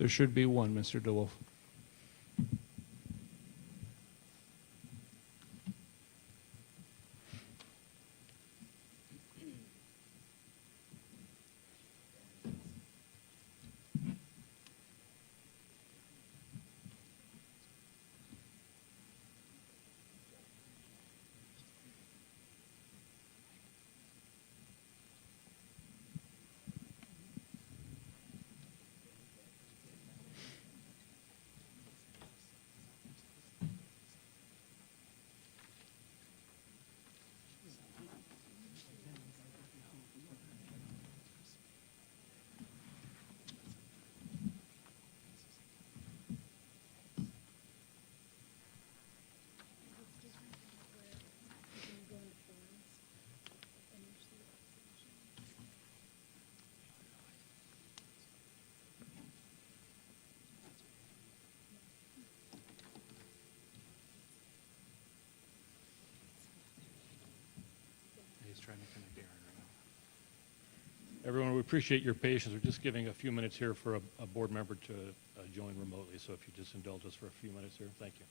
There should be one, Mr. DeWolf. Everyone, we appreciate your patience. We're just giving a few minutes here for a board member to join remotely, so if you just indulge us for a few minutes here, thank you.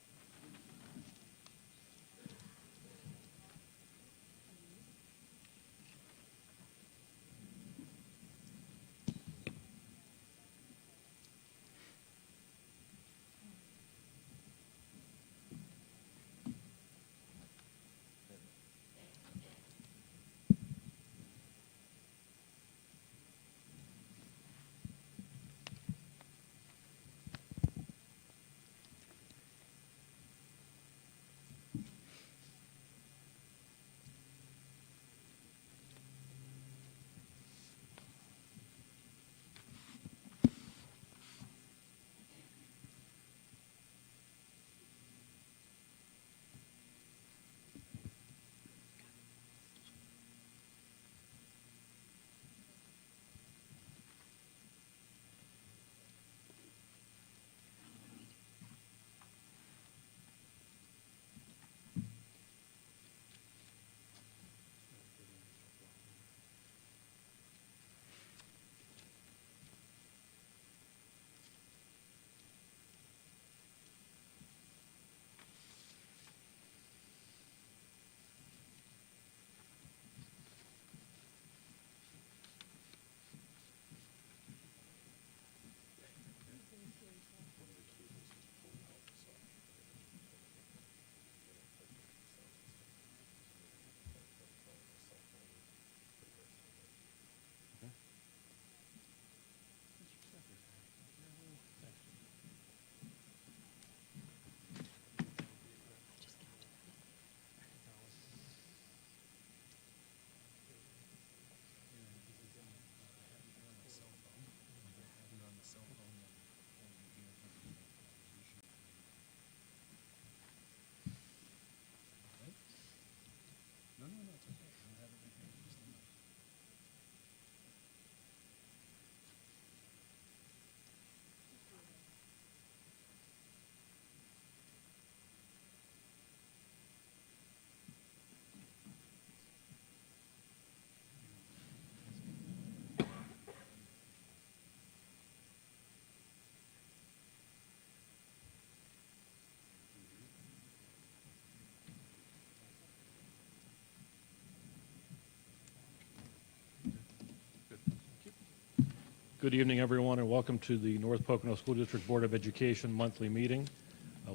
Good evening, everyone, and welcome to the North Pocono School District Board of Education monthly meeting.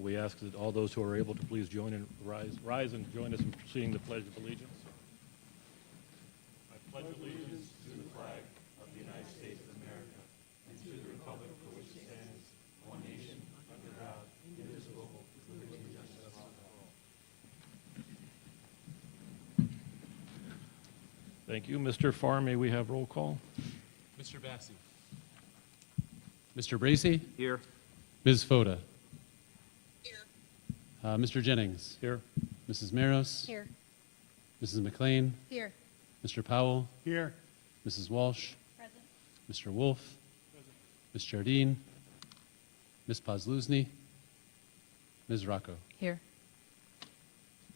We ask that all those who are able to please join and rise and join us in proceeding the Pledge of Allegiance. I pledge allegiance to the flag of the United States of America and to the republic for which it stands, one nation, under God, indivisible, with liberty and justice for all. Thank you. Mr. Farr, may we have roll call? Mr. Bassi. Mr. Bracy? Here. Ms. Foda? Here. Mr. Jennings? Here. Mrs. Maros? Here. Mrs. McLean? Here. Mr. Powell? Here. Mrs. Walsh? Present. Mr. Wolf? Present. Ms. Jardine? Ms. Pozluzny? Ms. Rocco? Here.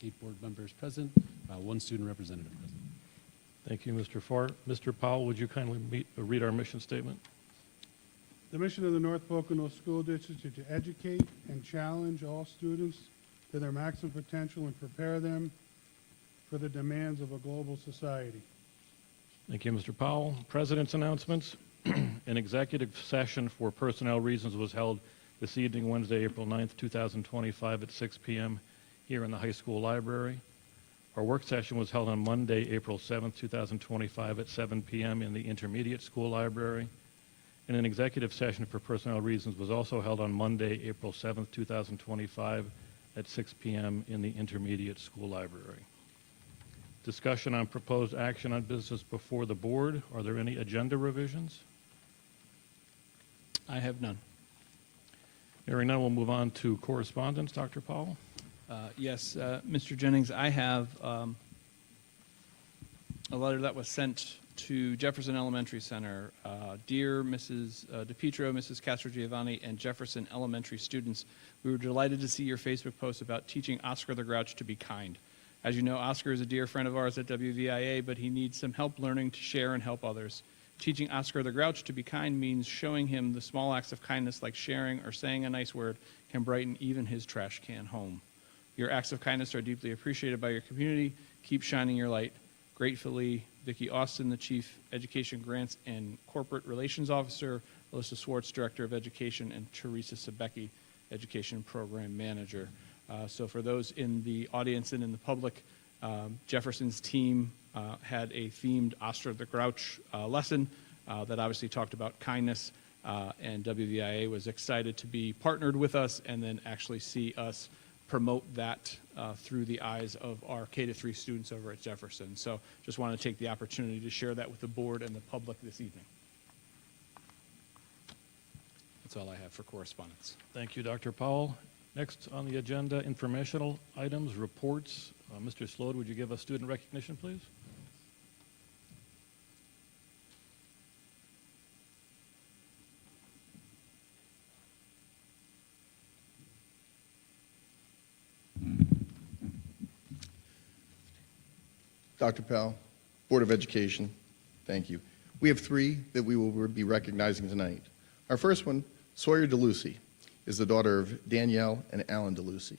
8 board members present, 1 student representative present. Thank you, Mr. Farr. Mr. Powell, would you kindly read our mission statement? The mission of the North Pocono School District is to educate and challenge all students to their maximum potential and prepare them for the demands of a global society. Thank you, Mr. Powell. President's announcements. An executive session for personnel reasons was held this evening, Wednesday, April 9th, 2025 at 6 p.m. here in the high school library. Our work session was held on Monday, April 7th, 2025 at 7 p.m. in the intermediate school library. And an executive session for personnel reasons was also held on Monday, April 7th, 2025 at 6 p.m. in the intermediate school library. Discussion on proposed action on business before the board. Are there any agenda revisions? I have none. Hearing none, we'll move on to correspondence. Dr. Powell? Yes, Mr. Jennings, I have a letter that was sent to Jefferson Elementary Center. Dear Mrs. DePietro, Mrs. Castrogiovanni, and Jefferson Elementary students, we were delighted to see your Facebook post about teaching Oscar the Grouch to be kind. As you know, Oscar is a dear friend of ours at WVIA, but he needs some help learning to share and help others. Teaching Oscar the Grouch to be kind means showing him the small acts of kindness like sharing or saying a nice word can brighten even his trash can home. Your acts of kindness are deeply appreciated by your community. Keep shining your light. Gratefully, Vicki Austin, the Chief Education Grants and Corporate Relations Officer, Alyssa Swartz, Director of Education, and Teresa Sebecki, Education Program Manager. So for those in the audience and in the public, Jefferson's team had a themed Oscar the Grouch lesson that obviously talked about kindness, and WVIA was excited to be partnered with us and then actually see us promote that through the eyes of our K-3 students over at Jefferson. So just want to take the opportunity to share that with the board and the public this evening. That's all I have for correspondence. Thank you, Dr. Powell. Next on the agenda, informational items, reports. Mr. Slode, would you give us student recognition, please? Dr. Powell, Board of Education, thank you. We have three that we will be recognizing tonight. Our first one, Sawyer DeLucy, is the daughter of Danielle and Alan DeLucy.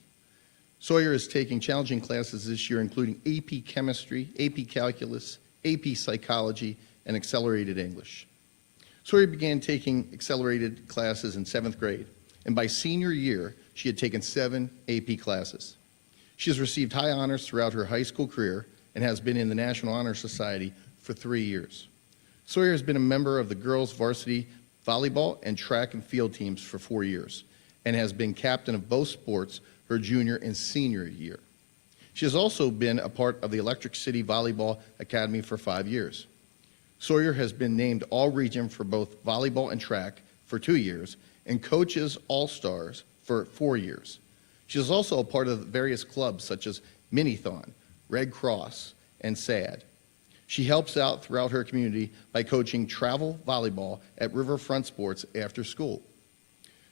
Sawyer is taking challenging classes this year, including AP Chemistry, AP Calculus, AP Psychology, and Accelerated English. Sawyer began taking accelerated classes in 7th grade, and by senior year, she had taken 7 AP classes. She has received high honors throughout her high school career and has been in the National Honor Society for 3 years. Sawyer has been a member of the girls' varsity volleyball and track and field teams for 4 years and has been captain of both sports her junior and senior year. She has also been a part of the Electric City Volleyball Academy for 5 years. Sawyer has been named All-Region for both volleyball and track for 2 years and coaches All-Stars for 4 years. She is also a part of various clubs such as Minithon, Red Cross, and SAD. She helps out throughout her community by coaching travel volleyball at Riverfront Sports after school.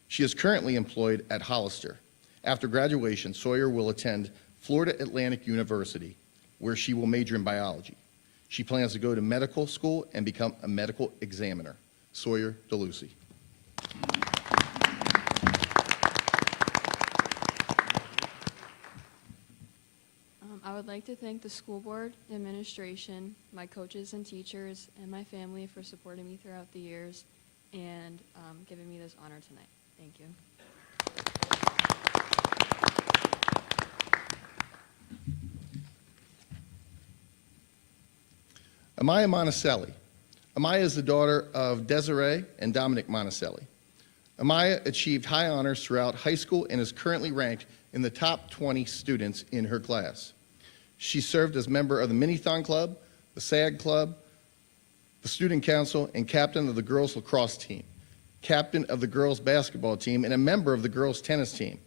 She is currently employed at Hollister. After graduation, Sawyer will attend Florida Atlantic University, where she will major in biology. She plans to go to medical school and become a medical examiner. Sawyer DeLucy. I would like to thank the school board, the administration, my coaches and teachers, and my family for supporting me throughout the years and giving me this honor tonight. Thank you. Amaya Monticelli. Amaya is the daughter of Desiree and Dominic Monticelli. Amaya achieved high honors throughout high school and is currently ranked in the top 20 students in her class. She served as member of the Minithon Club, the SAG Club, the Student Council, and captain of the girls lacrosse team, captain of the girls basketball team, and a member of the girls tennis team.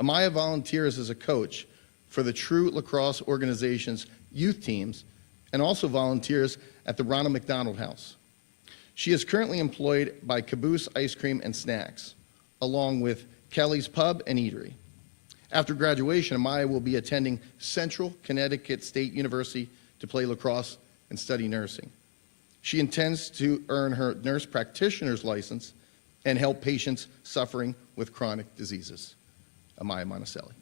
Amaya volunteers as a coach for the True Lacrosse organization's youth teams and also volunteers at the Ronald McDonald House. She is currently employed by Caboose Ice Cream and Snacks, along with Kelly's Pub and Eatery. After graduation, Amaya will be attending Central Connecticut State University to play lacrosse and study nursing. She intends to earn her nurse practitioner's license and help patients suffering with chronic diseases. Amaya Monticelli.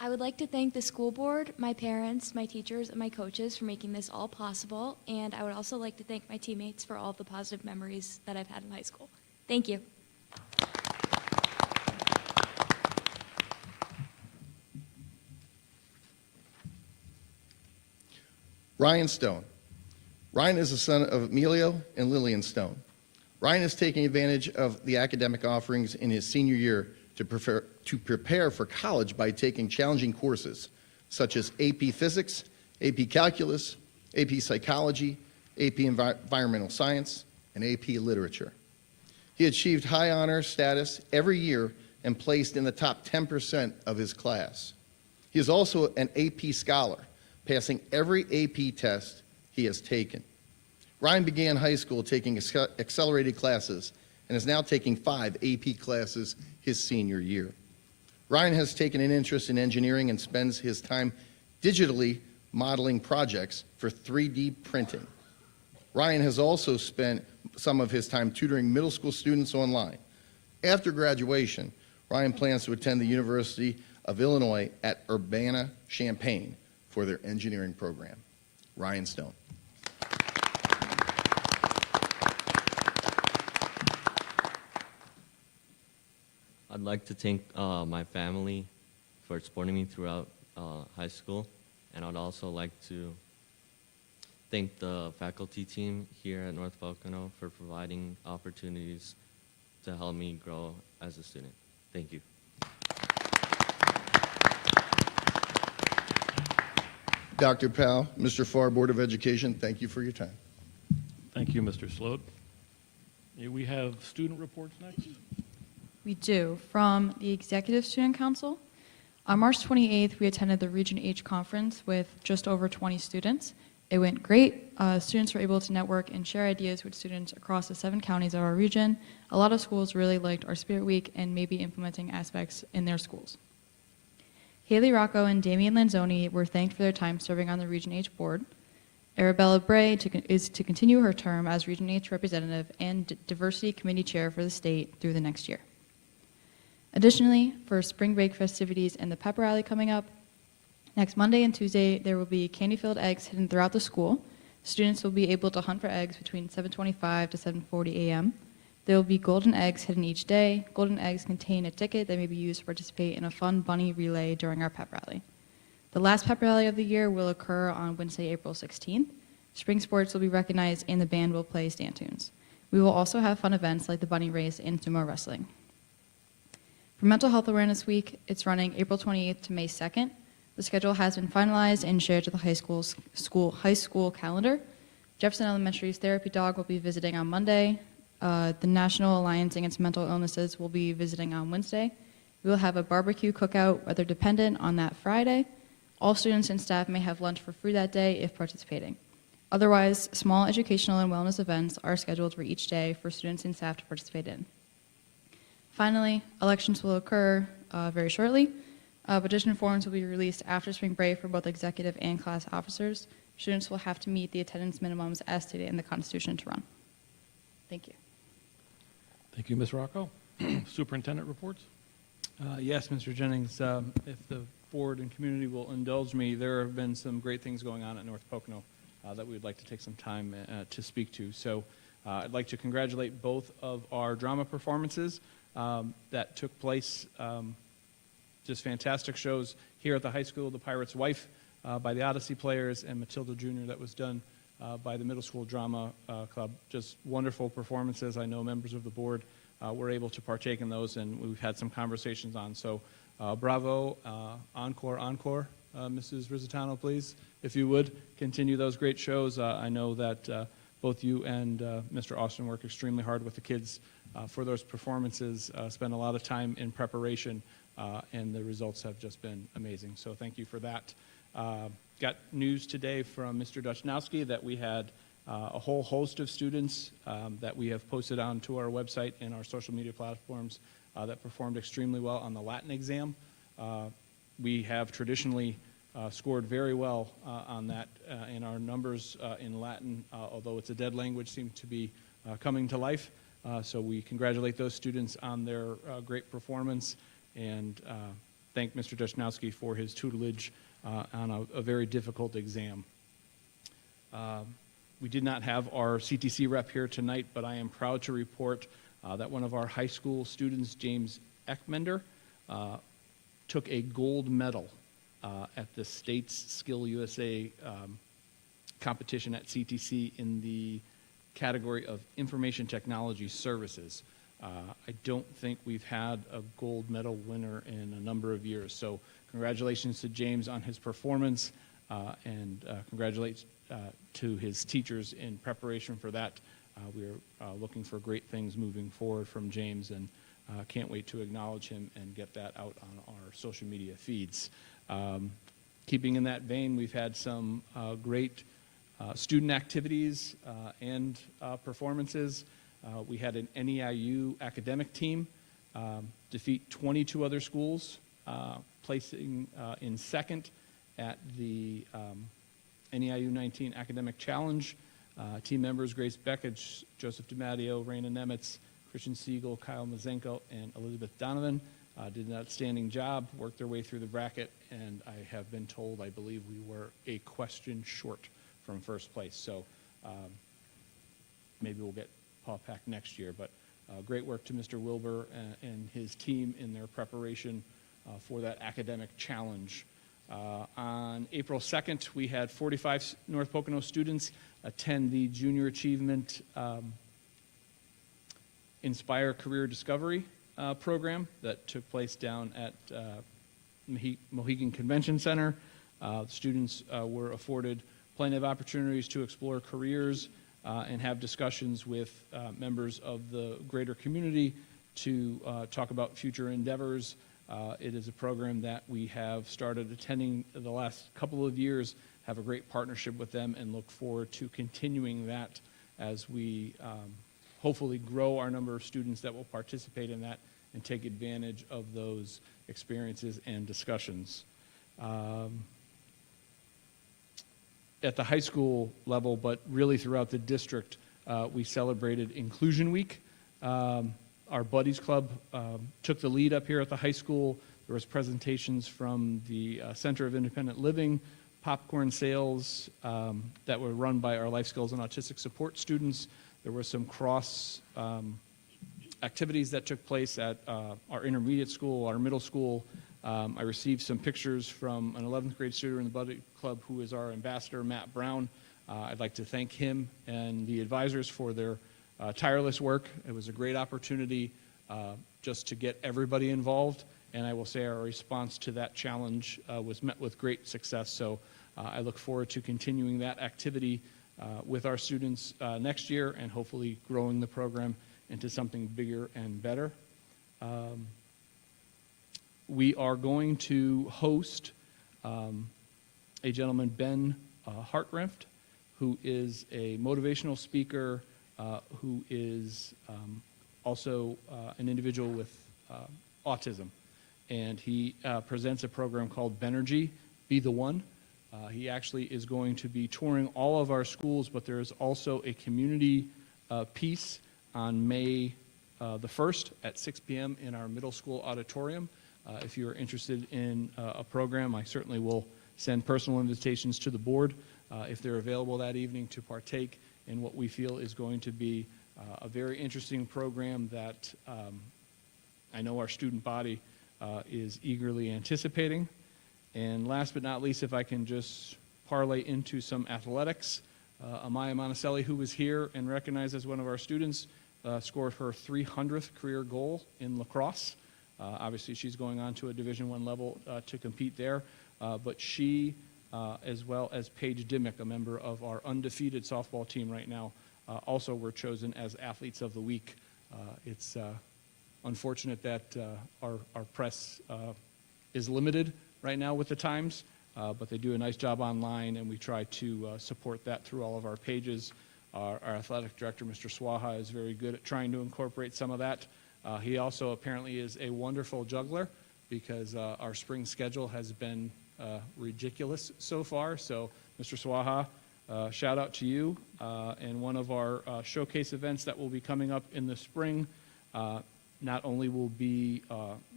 I would like to thank the school board, my parents, my teachers, and my coaches for making this all possible, and I would also like to thank my teammates for all the positive memories that I've had in high school. Thank you. Ryan Stone. Ryan is the son of Emilio and Lillian Stone. Ryan is taking advantage of the academic offerings in his senior year to prepare for college by taking challenging courses such as AP Physics, AP Calculus, AP Psychology, AP Environmental Science, and AP Literature. He achieved high honor status every year and placed in the top 10% of his class. He is also an AP Scholar, passing every AP test he has taken. Ryan began high school taking accelerated classes and is now taking 5 AP classes his senior year. Ryan has taken an interest in engineering and spends his time digitally modeling projects for 3D printing. Ryan has also spent some of his time tutoring middle school students online. After graduation, Ryan plans to attend the University of Illinois at Urbana-Champaign for their engineering program. Ryan Stone. I'd like to thank my family for supporting me throughout high school, and I'd also like to thank the faculty team here at North Pocono for providing opportunities to help me grow as a student. Thank you. Dr. Powell, Mr. Farr, Board of Education, thank you for your time. Thank you, Mr. Sloat. We have student reports next. We do. From the Executive Student Council, on March 28th, we attended the Region H conference with just over 20 students. It went great. Students were able to network and share ideas with students across the 7 counties of our region. A lot of schools really liked our Spirit Week and may be implementing aspects in their schools. Haley Rocco and Damian Lanzoni were thanked for their time serving on the Region H board. Arabella Bray is to continue her term as Region H representative and Diversity Committee Chair for the state through the next year. Additionally, for spring break festivities and the pep rally coming up, next Monday and Tuesday, there will be candy-filled eggs hidden throughout the school. Students will be able to hunt for eggs between 7:25 to 7:40 a.m. There will be golden eggs hidden each day. Golden eggs contain a ticket that may be used to participate in a fun bunny relay during our pep rally. The last pep rally of the year will occur on Wednesday, April 16th. Spring sports will be recognized and the band will play stand tunes. We will also have fun events like the bunny race and sumo wrestling. For Mental Health Awareness Week, it's running April 28th to May 2nd. The schedule has been finalized and shared to the high school calendar. Jefferson Elementary's therapy dog will be visiting on Monday. The National Alliance Against Mental Illnesses will be visiting on Wednesday. We will have a barbecue cookout, weather dependent, on that Friday. All students and staff may have lunch for free that day if participating. Otherwise, small educational and wellness events are scheduled for each day for students and staff to participate in. Finally, elections will occur very shortly. Petition forms will be released after spring break for both executive and class officers. Students will have to meet the attendance minimums as stated in the Constitution to run. Thank you. Thank you, Ms. Rocco. Superintendent reports. Yes, Mr. Jennings, if the board and community will indulge me, there have been some great things going on at North Pocono that we would like to take some time to speak to. So I'd like to congratulate both of our drama performances that took place, just fantastic shows here at the high school, The Pirate's Wife by the Odyssey Players and Matilda Jr. that was done by the Middle School Drama Club. Just wonderful performances. I know members of the board were able to partake in those, and we've had some conversations on. So bravo, encore, encore. Mrs. Rizzitano, please, if you would, continue those great shows. I know that both you and Mr. Austin work extremely hard with the kids for those performances, spend a lot of time in preparation, and the results have just been amazing. So thank you for that. Got news today from Mr. Duchnowski that we had a whole host of students that we have posted onto our website and our social media platforms that performed extremely well on the Latin exam. We have traditionally scored very well on that, and our numbers in Latin, although it's a dead language, seem to be coming to life. So we congratulate those students on their great performance and thank Mr. Dushnowski for his tutelage on a very difficult exam. We did not have our CTC rep here tonight, but I am proud to report that one of our high school students, James Eckmender, took a gold medal at the State's Skill USA competition at CTC in the category of Information Technology Services. I don't think we've had a gold medal winner in a number of years. So congratulations to James on his performance and congratulations to his teachers in preparation for that. We're looking for great things moving forward from James and can't wait to acknowledge him and get that out on our social media feeds. Keeping in that vein, we've had some great student activities and performances. We had an NEIU academic team defeat 22 other schools, placing in second at the NEIU 19 Academic Challenge. Team members Grace Beckich, Joseph DiMatteo, Raina Nemitz, Christian Siegel, Kyle Mazenko, and Elizabeth Donovan did an outstanding job, worked their way through the bracket, and I have been told, I believe we were a question short from first place. So maybe we'll get Paul Pack next year, but great work to Mr. Wilbur and his team in their preparation for that academic challenge. On April 2nd, we had 45 North Pocono students attend the Junior Achievement Inspire Career Discovery program that took place down at Mohegan Convention Center. Students were afforded plenty of opportunities to explore careers and have discussions with members of the greater community to talk about future endeavors. It is a program that we have started attending the last couple of years, have a great partnership with them, and look forward to continuing that as we hopefully grow our number of students that will participate in that and take advantage of those experiences and discussions. At the high school level, but really throughout the district, we celebrated Inclusion Week. Our Buddies Club took the lead up here at the high school. There was presentations from the Center of Independent Living, popcorn sales that were run by our life skills and autistic support students. There were some cross activities that took place at our intermediate school, our middle school. I received some pictures from an 11th grade student in the Buddy Club who is our ambassador, Matt Brown. I'd like to thank him and the advisors for their tireless work. It was a great opportunity just to get everybody involved, and I will say our response to that challenge was met with great success. So I look forward to continuing that activity with our students next year and hopefully growing the program into something bigger and better. We are going to host a gentleman, Ben Hartranft, who is a motivational speaker, who is also an individual with autism. And he presents a program called Benergy, Be the One. He actually is going to be touring all of our schools, but there is also a community piece on May the 1st at 6 p.m. in our middle school auditorium. If you're interested in a program, I certainly will send personal invitations to the board if they're available that evening to partake in what we feel is going to be a very interesting program that I know our student body is eagerly anticipating. And last but not least, if I can just parlay into some athletics, Amaya Monticelli, who was here and recognized as one of our students, scored her 300th career goal in lacrosse. Obviously, she's going on to a Division I level to compete there, but she, as well as Paige Dimmick, a member of our undefeated softball team right now, also were chosen as Athletes of the Week. It's unfortunate that our press is limited right now with the times, but they do a nice job online, and we try to support that through all of our pages. Our athletic director, Mr. Swaha, is very good at trying to incorporate some of that. He also apparently is a wonderful juggler because our spring schedule has been ridiculous so far. So, Mr. Swaha, shout out to you. And one of our showcase events that will be coming up in the spring not only will be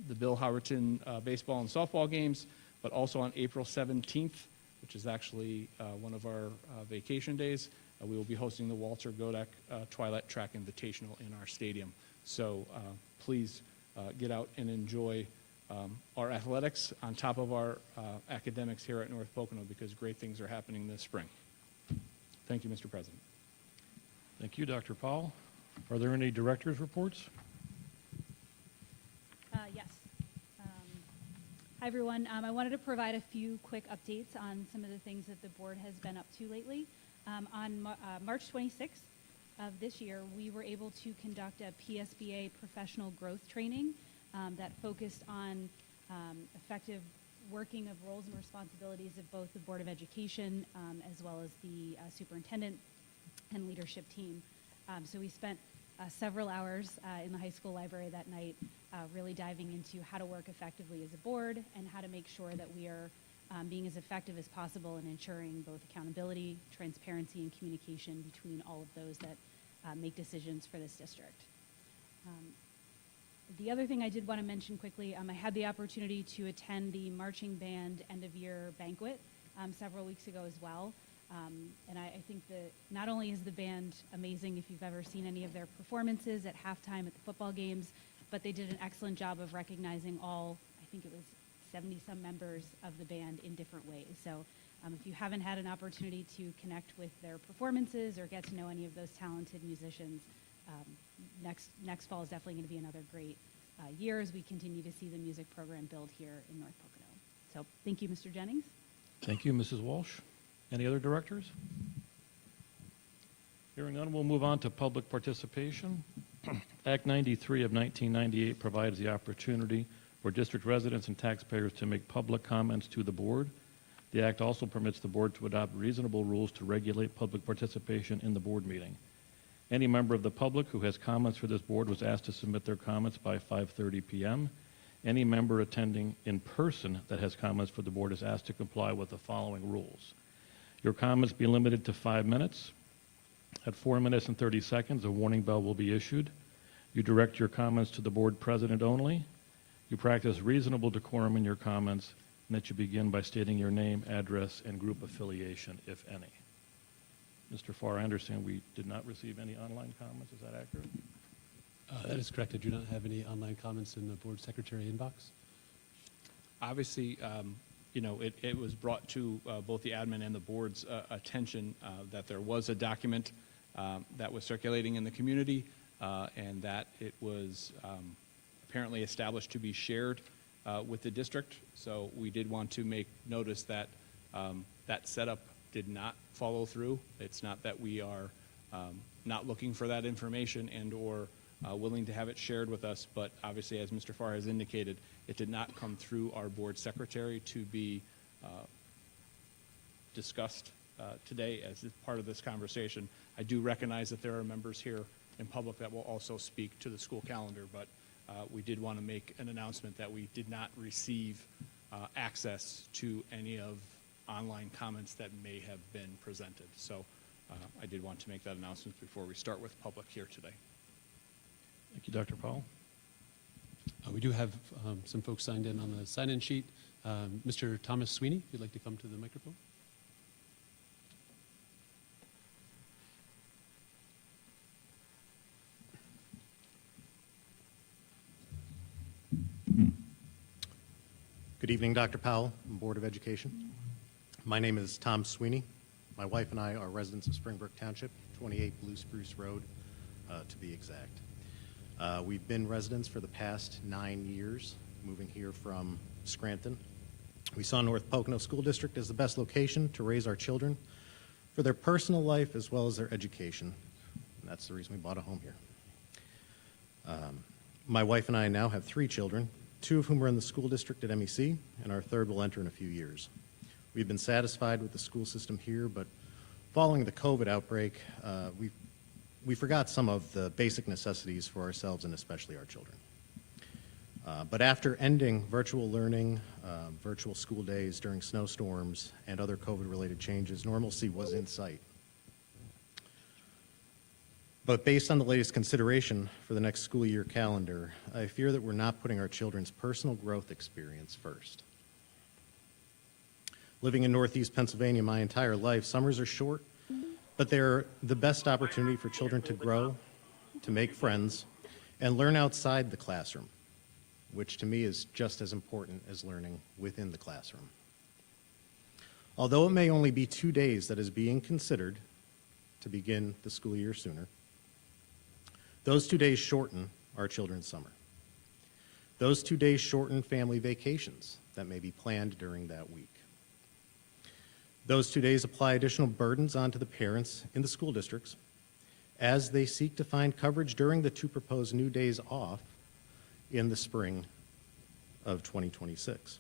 the Bill Howerton baseball and softball games, but also on April 17th, which is actually one of our vacation days, we will be hosting the Walter Godek Twilight Track Invitational in our stadium. So please get out and enjoy our athletics on top of our academics here at North Pocono, because great things are happening this spring. Thank you, Mr. President. Thank you, Dr. Powell. Are there any director's reports? Yes. Hi, everyone. I wanted to provide a few quick updates on some of the things that the board has been up to lately. On March 26th of this year, we were able to conduct a PSBA professional growth training that focused on effective working of roles and responsibilities of both the Board of Education as well as the superintendent and leadership team. So we spent several hours in the high school library that night really diving into how to work effectively as a board and how to make sure that we are being as effective as possible in ensuring both accountability, transparency, and communication between all of those that make decisions for this district. The other thing I did want to mention quickly, I had the opportunity to attend the marching band end-of-year banquet several weeks ago as well. And I think that not only is the band amazing if you've ever seen any of their performances at halftime at the football games, but they did an excellent job of recognizing all, I think it was 70-some members of the band in different ways. So if you haven't had an opportunity to connect with their performances or get to know any of those talented musicians, next fall is definitely going to be another great year as we continue to see the music program build here in North Pocono. So thank you, Mr. Jennings. Thank you, Mrs. Walsh. Any other directors? Hearing none, we'll move on to public participation. Act 93 of 1998 provides the opportunity for district residents and taxpayers to make public comments to the board. The act also permits the board to adopt reasonable rules to regulate public participation in the board meeting. Any member of the public who has comments for this board was asked to submit their comments by 5:30 p.m. Any member attending in person that has comments for the board is asked to comply with the following rules. Your comments be limited to 5 minutes. At 4 minutes and 30 seconds, a warning bell will be issued. You direct your comments to the board president only. You practice reasonable decorum in your comments, and that you begin by stating your name, address, and group affiliation, if any. Mr. Farr, I understand we did not receive any online comments. Is that accurate? That is correct. I do not have any online comments in the board secretary inbox. Obviously, it was brought to both the admin and the board's attention that there was a document that was circulating in the community and that it was apparently established to be shared with the district. So we did want to make notice that that setup did not follow through. It's not that we are not looking for that information and or willing to have it shared with us, but obviously, as Mr. Farr has indicated, it did not come through our board secretary to be discussed today as part of this conversation. I do recognize that there are members here in public that will also speak to the school calendar, but we did want to make an announcement that we did not receive access to any of online comments that may have been presented. So I did want to make that announcement before we start with public here today. Thank you, Dr. Powell. We do have some folks signed in on the sign-in sheet. Mr. Thomas Sweeney, if you'd like to come to the microphone. Good evening, Dr. Powell and Board of Education. My name is Tom Sweeney. My wife and I are residents of Springbrook Township, 28 Blue Spruce Road, to be exact. We've been residents for the past 9 years, moving here from Scranton. We saw North Pocono School District as the best location to raise our children for their personal life as well as their education. And that's the reason we bought a home here. My wife and I now have 3 children, 2 of whom are in the school district at MEC, and our third will enter in a few years. We've been satisfied with the school system here, but following the COVID outbreak, we forgot some of the basic necessities for ourselves and especially our children. But after ending virtual learning, virtual school days during snowstorms, and other COVID-related changes, normalcy was in sight. But based on the latest consideration for the next school year calendar, I fear that we're not putting our children's personal growth experience first. Living in Northeast Pennsylvania my entire life, summers are short, but they're the best opportunity for children to grow, to make friends, and learn outside the classroom, which to me is just as important as learning within the classroom. Although it may only be 2 days that is being considered to begin the school year sooner, those 2 days shorten our children's summer. Those 2 days shorten family vacations that may be planned during that week. Those 2 days apply additional burdens onto the parents in the school districts as they seek to find coverage during the 2 proposed new days off in the spring of 2026.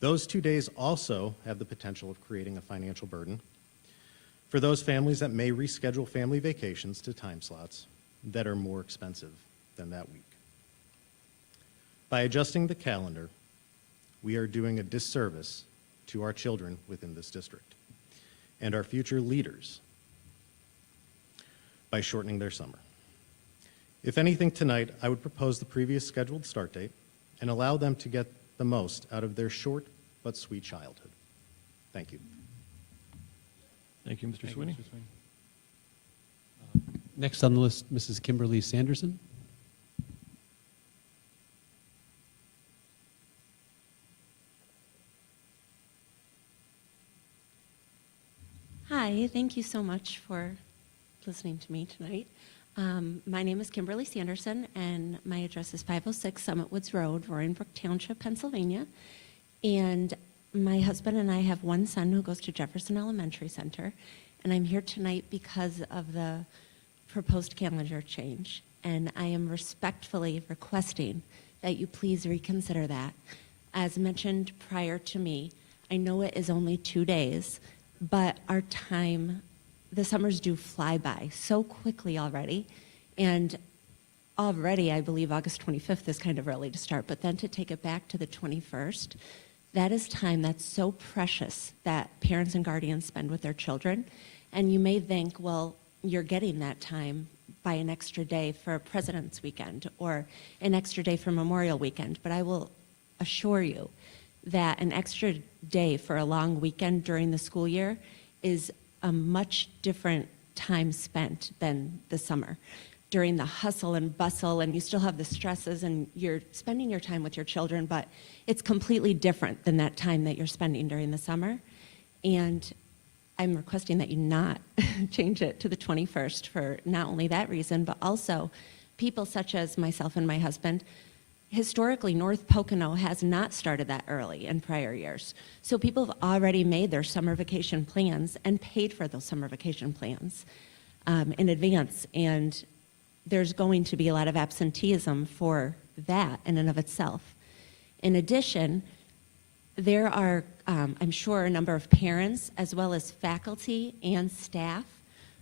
Those 2 days also have the potential of creating a financial burden for those families that may reschedule family vacations to time slots that are more expensive than that week. By adjusting the calendar, we are doing a disservice to our children within this district and our future leaders by shortening their summer. If anything tonight, I would propose the previous scheduled start date and allow them to get the most out of their short but sweet childhood. Thank you. Thank you, Mr. Sweeney. Next on the list, Mrs. Kimberly Sanderson. Hi, thank you so much for listening to me tonight. My name is Kimberly Sanderson, and my address is 506 Summit Woods Road, Roaringbrook Township, Pennsylvania. And my husband and I have one son who goes to Jefferson Elementary Center, and I'm here tonight because of the proposed calendar change. And I am respectfully requesting that you please reconsider that. As mentioned prior to me, I know it is only 2 days, but our time, the summers do fly by so quickly already. And already, I believe August 25th is kind of early to start, but then to take it back to the 21st, that is time that's so precious that parents and guardians spend with their children. And you may think, well, you're getting that time by an extra day for President's Weekend or an extra day for Memorial Weekend, but I will assure you that an extra day for a long weekend during the school year is a much different time spent than the summer. During the hustle and bustle, and you still have the stresses, and you're spending your time with your children, but it's completely different than that time that you're spending during the summer. And I'm requesting that you not change it to the 21st for not only that reason, but also people such as myself and my husband. Historically, North Pocono has not started that early in prior years. So people have already made their summer vacation plans and paid for those summer vacation plans in advance. And there's going to be a lot of absenteeism for that in and of itself. In addition, there are, I'm sure, a number of parents as well as faculty and staff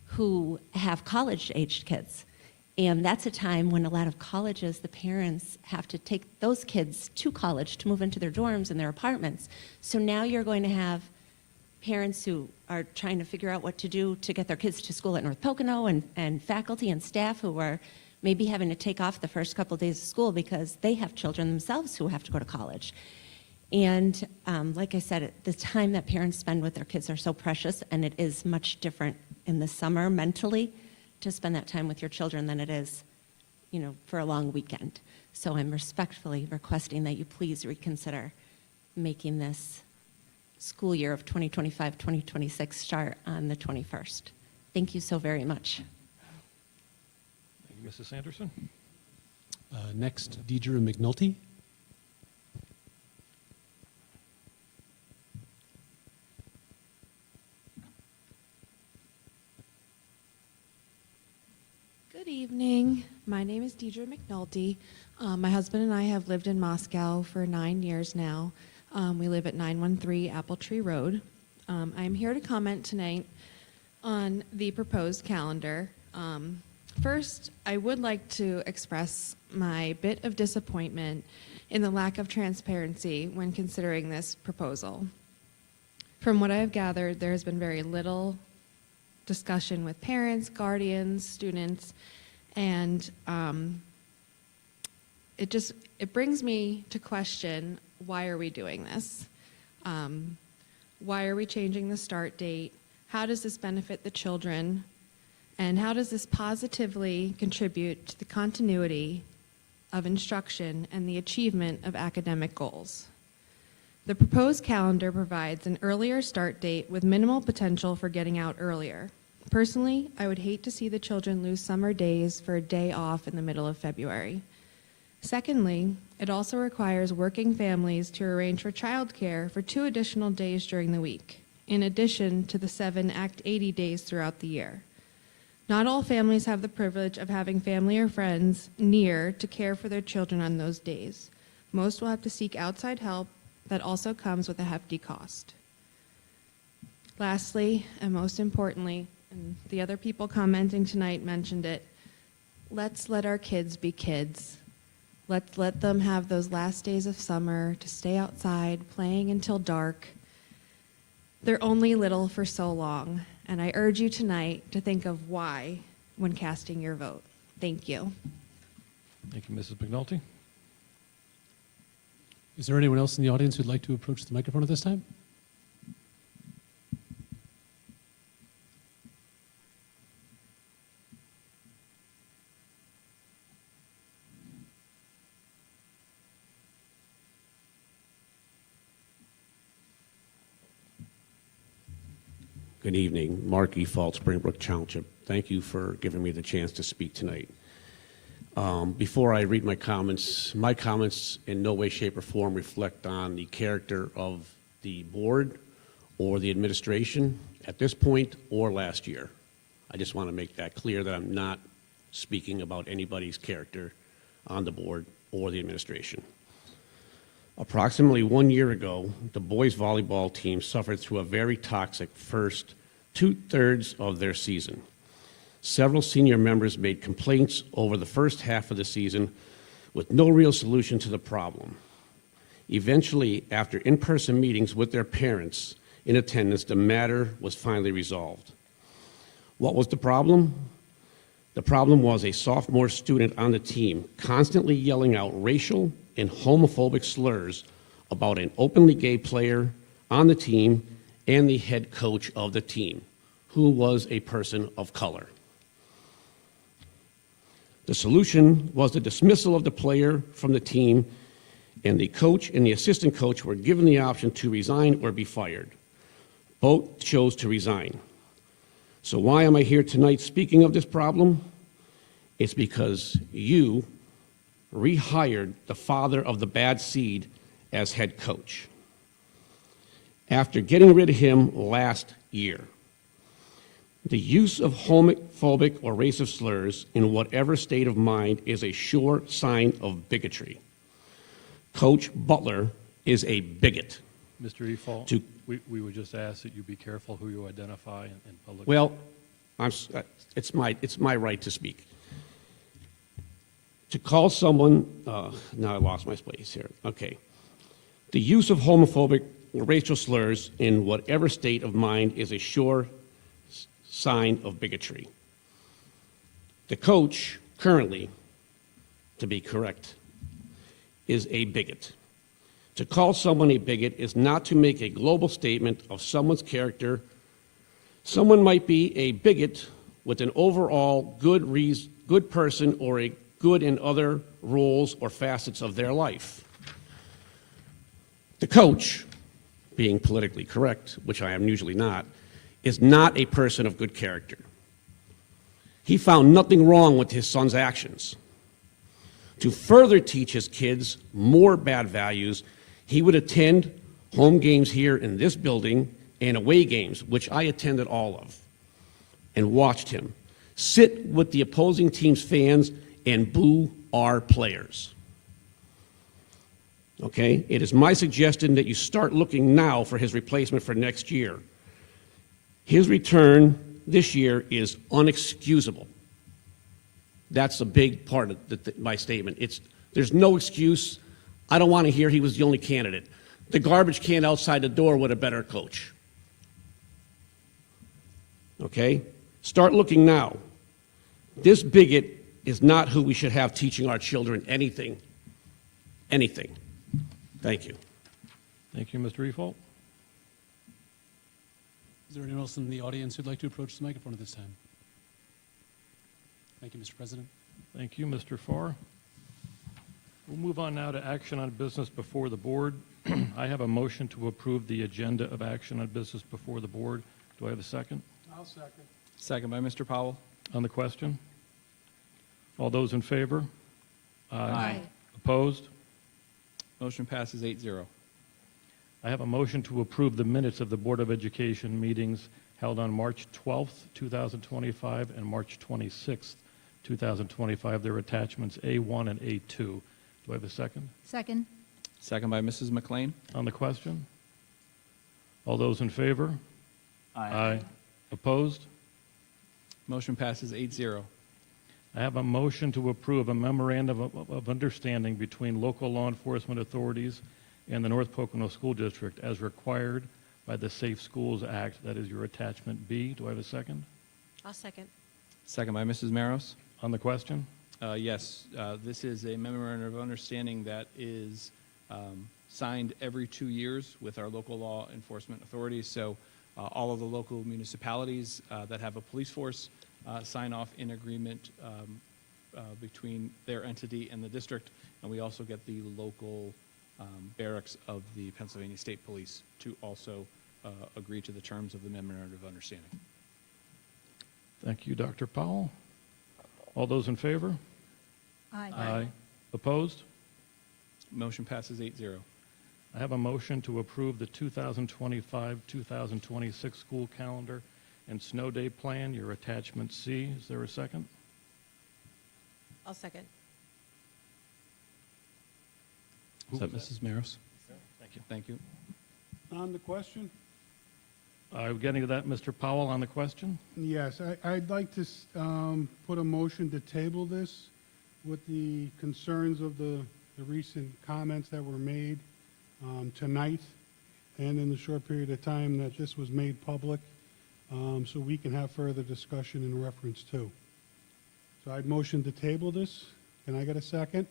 who have college-aged kids. And that's a time when a lot of colleges, the parents have to take those kids to college to move into their dorms and their apartments. So now you're going to have parents who are trying to figure out what to do to get their kids to school at North Pocono, and faculty and staff who are maybe having to take off the first couple days of school because they have children themselves who have to go to college. And like I said, the time that parents spend with their kids are so precious, and it is much different in the summer mentally to spend that time with your children than it is, you know, for a long weekend. So I'm respectfully requesting that you please reconsider making this school year of 2025-2026 start on the 21st. Thank you so very much. Thank you, Mrs. Sanderson. Next, Deidre McNulty. Good evening. My name is Deidre McNulty. My husband and I have lived in Moscow for 9 years now. We live at 913 Apple Tree Road. I'm here to comment tonight on the proposed calendar. First, I would like to express my bit of disappointment in the lack of transparency when considering this proposal. From what I have gathered, there has been very little discussion with parents, guardians, students, and it brings me to question, why are we doing this? Why are we changing the start date? How does this benefit the children? And how does this positively contribute to the continuity of instruction and the achievement of academic goals? The proposed calendar provides an earlier start date with minimal potential for getting out earlier. Personally, I would hate to see the children lose summer days for a day off in the middle of February. Secondly, it also requires working families to arrange for childcare for 2 additional days during the week, in addition to the 7 Act 80 days throughout the year. Not all families have the privilege of having family or friends near to care for their children on those days. Most will have to seek outside help that also comes with a hefty cost. Lastly, and most importantly, and the other people commenting tonight mentioned it, let's let our kids be kids. Let's let them have those last days of summer to stay outside playing until dark. They're only little for so long, and I urge you tonight to think of why when casting your vote. Thank you. Thank you, Mrs. McNulty. Is there anyone else in the audience who'd like to approach the microphone at this time? Good evening. Mark E. Fault, Springbrook Township. Thank you for giving me the chance to speak tonight. Before I read my comments in no way, shape, or form reflect on the character of the board or the administration at this point or last year. I just want to make that clear that I'm not speaking about anybody's character on the board or the administration. Approximately 1 year ago, the boys volleyball team suffered through a very toxic first 2/3 of their season. Several senior members made complaints over the first half of the season with no real solution to the problem. Eventually, after in-person meetings with their parents in attendance, the matter was finally resolved. What was the problem? The problem was a sophomore student on the team constantly yelling out racial and homophobic slurs about an openly gay player on the team and the head coach of the team, who was a person of color. The solution was the dismissal of the player from the team, and the coach and the assistant coach were given the option to resign or be fired. Both chose to resign. So why am I here tonight speaking of this problem? It's because you rehired the father of the bad seed as head coach after getting rid of him last year. The use of homophobic or racist slurs in whatever state of mind is a sure sign of bigotry. Coach Butler is a bigot. Mr. Efalt, we would just ask that you be careful who you identify in public. Well, it's my right to speak. To call someone, now I lost my place here. Okay. The use of homophobic or racial slurs in whatever state of mind is a sure sign of bigotry. The coach, currently, to be correct, is a bigot. To call someone a bigot is not to make a global statement of someone's character. Someone might be a bigot with an overall good person or a good in other roles or facets of their life. The coach, being politically correct, which I am usually not, is not a person of good character. He found nothing wrong with his son's actions. To further teach his kids more bad values, he would attend home games here in this building and away games, which I attended all of, and watched him sit with the opposing team's fans and boo our players. Okay? It is my suggestion that you start looking now for his replacement for next year. His return this year is unexcusable. That's a big part of my statement. There's no excuse. I don't want to hear he was the only candidate. The garbage can outside the door with a better coach. Okay? Start looking now. This bigot is not who we should have teaching our children anything. Anything. Thank you. Thank you, Mr. Efalt. Is there anyone else in the audience who'd like to approach the microphone at this time? Thank you, Mr. President. Thank you, Mr. Farr. We'll move on now to action on business before the board. I have a motion to approve the agenda of action on business before the board. Do I have a second? I'll second. Second by Mr. Powell. On the question? All those in favor? Aye. Opposed? Motion passes 8-0. I have a motion to approve the minutes of the Board of Education meetings held on March 12th, 2025, and March 26th, 2025. They're attachments A1 and A2. Do I have a second? Second. Second by Mrs. McLean. On the question? All those in favor? Aye. Opposed? Motion passes 8-0. I have a motion to approve a memorandum of understanding between local law enforcement authorities and the North Pocono School District as required by the Safe Schools Act. That is your attachment B. Do I have a second? I'll second. Second by Mrs. Maros. On the question? Yes, this is a memorandum of understanding that is signed every 2 years with our local law enforcement authorities. So all of the local municipalities that have a police force sign off in agreement between their entity and the district, and we also get the local barracks of the Pennsylvania State Police to also agree to the terms of the memorandum of understanding. Thank you, Dr. Powell. All those in favor? Aye. Opposed? Motion passes 8-0. I have a motion to approve the 2025-2026 school calendar and snow day plan, your attachment C. Is there a second? I'll second. Is that Mrs. Maros? Thank you. Thank you. On the question? I'm getting to that, Mr. Powell, on the question. Yes, I'd like to put a motion to table this with the concerns of the recent comments that were made tonight and in the short period of time that this was made public, so we can have further discussion in reference to. So I'd motion to table this. Can I get a second?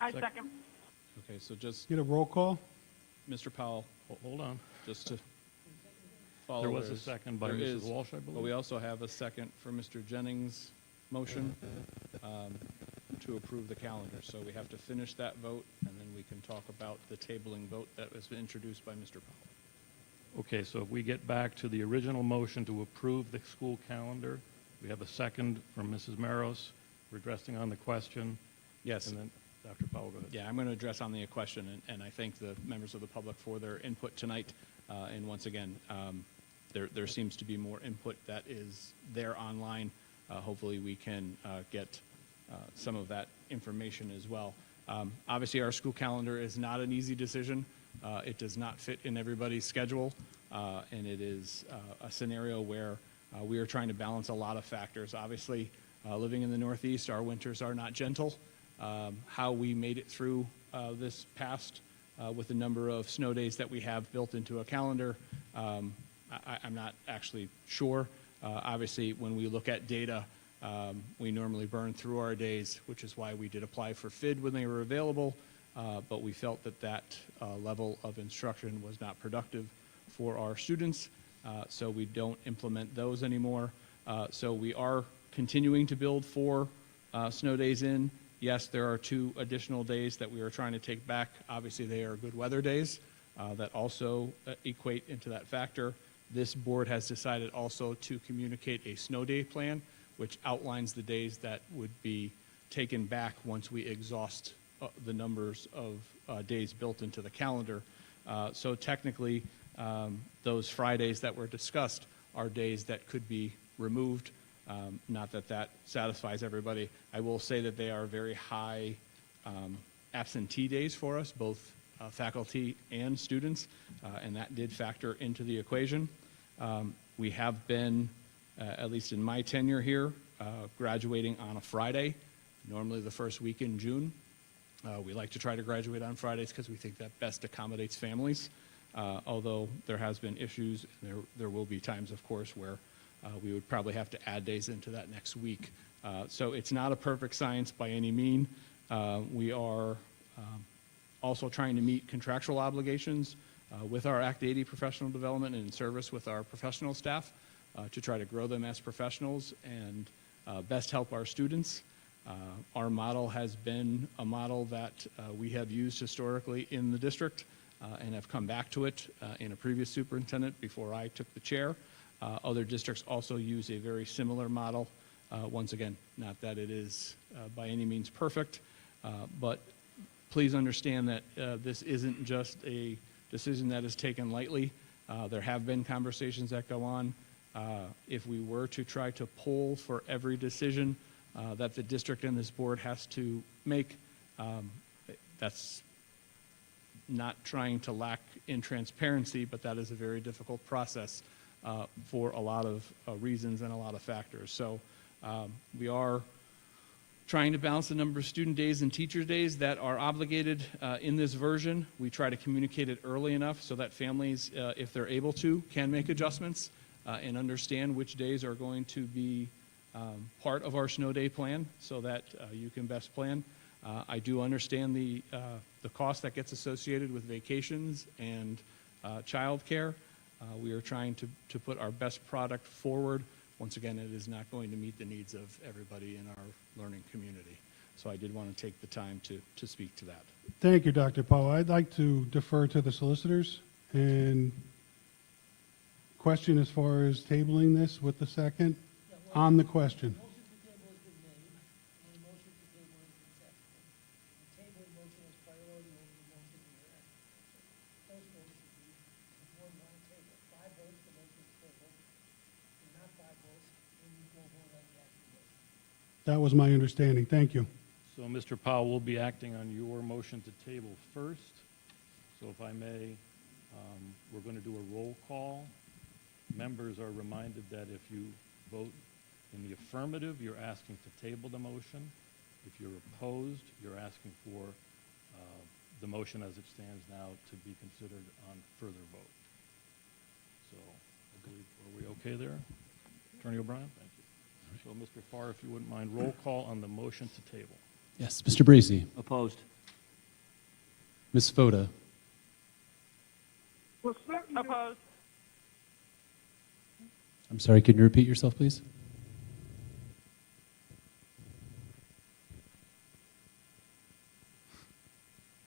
Second. Okay, so just, Get a roll call? Mr. Powell, Hold on. just to follow. There was a there's- second by there Mrs. is, Walsh, I But we believe. also have a second for Mr. Jennings' motion to approve the calendar. So we have to finish that vote, and then we can talk about the tabling vote that was introduced by Mr. Powell. Okay, so if we get back to the original motion to approve the school calendar, we have a second from Mrs. Maros. We're addressing on the question. Yes. And then Dr. Powell, go ahead. Yeah, I'm going to address on the question, and I thank the members of the public for their input tonight. And once again, there seems to be more input that is there online. Hopefully, we can get some of that information as well. Obviously, our school calendar is not an easy decision. It does not fit in everybody's schedule, and it is a scenario where we are trying to balance a lot of factors. Obviously, living in the Northeast, our winters are not gentle. How we made it through this past with the number of snow days that we have built into a calendar, I'm not actually sure. Obviously, when we look at data, we normally burn through our days, which is why we did apply for FID when they were available, but we felt that that level of instruction was not productive for our students, so we don't implement those anymore. So we are continuing to build 4 snow days in. Yes, there are 2 additional days that we are trying to take back. Obviously, they are good weather days that also equate into that factor. This board has decided also to communicate a snow day plan, which outlines the days that would be taken back once we exhaust the numbers of days built into the calendar. So technically, those Fridays that were discussed are days that could be removed. Not that that satisfies everybody. I will say that they are very high absentee days for us, both faculty and students, and that did factor into the equation. We have been, at least in my tenure here, graduating on a Friday, normally the first week in June. We like to try to graduate on Fridays because we think that best accommodates families, although there has been issues. There will be times, of course, where we would probably have to add days into that next week. So it's not a perfect science by any mean. We are also trying to meet contractual obligations with our Act 80 professional development and in service with our professional staff to try to grow them as professionals and best help our students. Our model has been a model that we have used historically in the district and have come back to it in a previous superintendent before I took the chair. Other districts also use a very similar model. Once again, not that it is by any means perfect, but please understand that this isn't just a decision that is taken lightly. There have been conversations that go on. If we were to try to pull for every decision that the district and this board has to make, that's not trying to lack in transparency, but that is a very difficult process for a lot of reasons and a lot of factors. So we are trying to balance the number of student days and teacher days that are obligated in this version. We try to communicate it early enough so that families, if they're able to, can make adjustments and understand which days are going to be part of our snow day plan so that you can best plan. I do understand the cost that gets associated with vacations and childcare. We are trying to put our best product forward. Once again, it is not going to meet the needs of everybody in our learning community. So I did want to take the time to speak to that. Thank you, Dr. Powell. I'd like to defer to the solicitors and question as far as tabling this with the second on the question. That was my understanding. Thank you. So Mr. Powell will be acting on your motion to table first. So if I may, we're going to do a roll call. Members are reminded that if you vote in the affirmative, you're asking to table the motion. If you're opposed, you're asking for the motion as it stands now to be considered on further vote. So I believe, are we okay there? Attorney O'Brien? Thank you. So Mr. Farr, if you wouldn't mind, roll call on the motion to table. Yes, Mr. Bracy. Opposed. Ms. Foda. Opposed. I'm sorry, can you repeat yourself, please?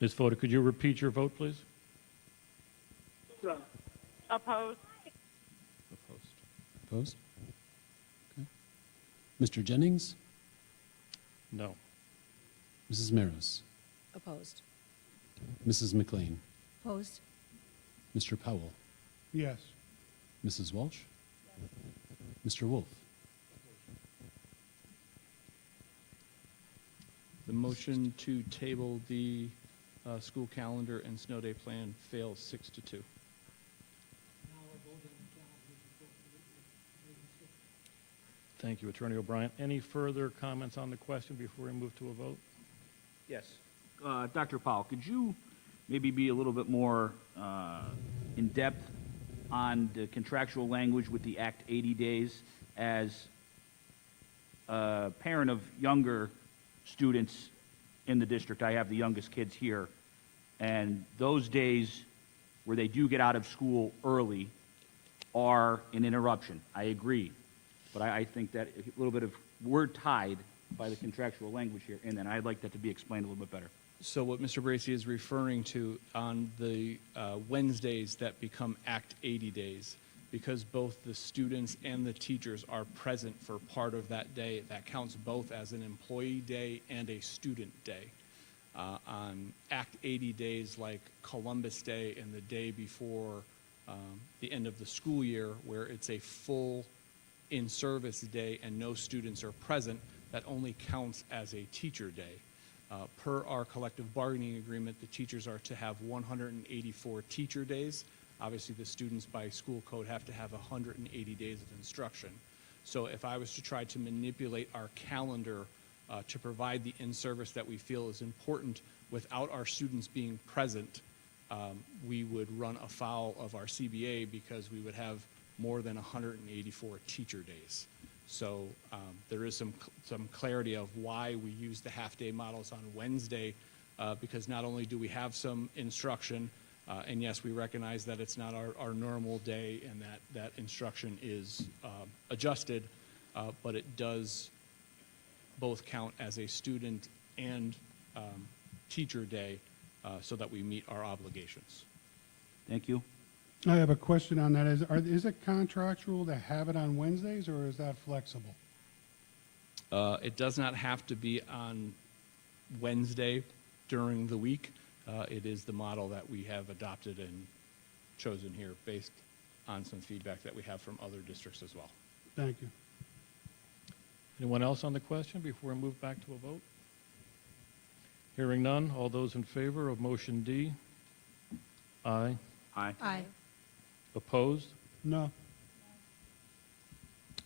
Ms. Foda, could you repeat your vote, please? Opposed. Opposed. Opposed? Okay. Mr. Jennings? No. Mrs. Maros? Opposed. Mrs. McLean? Opposed. Mr. Powell? Yes. Mrs. Walsh? Mr. Wolf? The motion to table the school calendar and snow day plan fails 6-2. Thank you, Attorney O'Brien. Any further comments on the question before we move to a vote? Yes. Dr. Powell, could you maybe be a little bit more in depth on the contractual language with the Act 80 days? As a parent of younger students in the district, I have the youngest kids here, and those days where they do get out of school early are an interruption. I agree. But I think that a little bit of, we're tied by the contractual language here, and then I'd like that to be explained a little bit better. So what Mr. Bracy is referring to on the Wednesdays that become Act 80 days, because both the students and the teachers are present for part of that day, that counts both as an employee day and a student day. On Act 80 days like Columbus Day and the day before the end of the school year, where it's a full in-service day and no students are present, that only counts as a teacher day. Per our collective bargaining agreement, the teachers are to have 184 teacher days obviously the students by school code have to have 180 days of instruction. So if I was to try to manipulate our calendar to provide the in-service that we feel is important without our students being present, we would run afoul of our CBA because we would have more than 184 teacher days. So there is some clarity of why we use the half-day models on Wednesday, because not only do we have some instruction, and yes, we recognize that it's not our normal day and that instruction is adjusted, but it does both count as a student and teacher day so that we meet our obligations. Thank you. I have a question on that. Is it contractual to have it on Wednesdays, or is that flexible? It does not have to be on Wednesday during the week. It is the model that we have adopted and chosen here based on some feedback that we have from other districts as well. Thank you. Anyone else on the question before we move back to a vote? Hearing none, all those in favor of motion D? Aye. Aye. Aye. Opposed? No.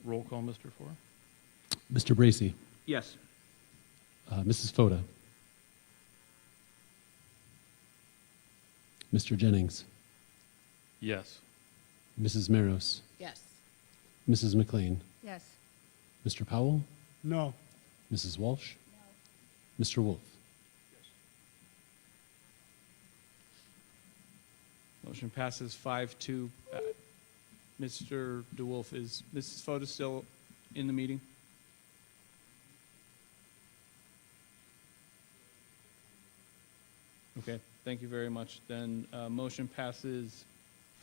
Roll call, Mr. Farr. Mr. Bracy, Yes. Mrs. Foda, Mr. Jennings, Yes. Mrs. Maros, Yes. Mrs. McLean, Yes. Mr. Powell, No. Mrs. Walsh, Mr. Wolf. Motion passes 5-2. Mr. DeWolf, is Mrs. Foda still in the meeting? Okay, thank you very much. Then motion passes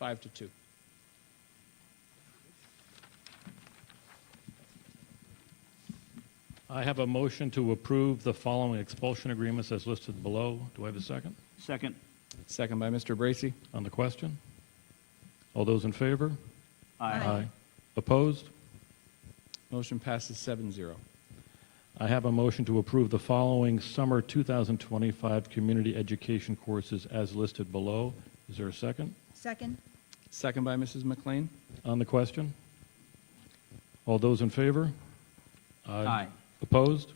5-2. I have a motion to approve the following expulsion agreements as listed below. Do I have a second? Second. Second by Mr. Bracy. On the question? All those in favor? Aye. Opposed? Motion passes 7-0. I have a motion to approve the following summer 2025 community education courses as listed below. Is there a second? Second. Second by Mrs. McLean. On the question? All those in favor? Aye. Opposed?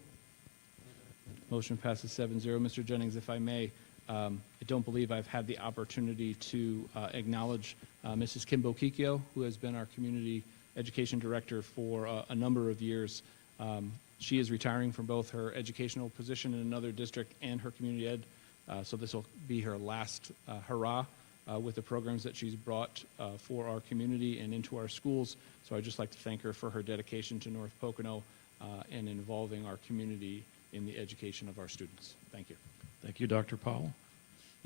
Motion passes 7-0. Mr. Jennings, if I may, I don't believe I've had the opportunity to acknowledge Mrs. Kimbo Kikyo, who has been our community education director for a number of years. She is retiring from both her educational position in another district and her community ed, so this will be her last hurrah with the programs that she's brought for our community and into our schools. So I'd just like to thank her for her dedication to North Pocono and involving our community in the education of our students. Thank you. Thank you, Dr. Powell.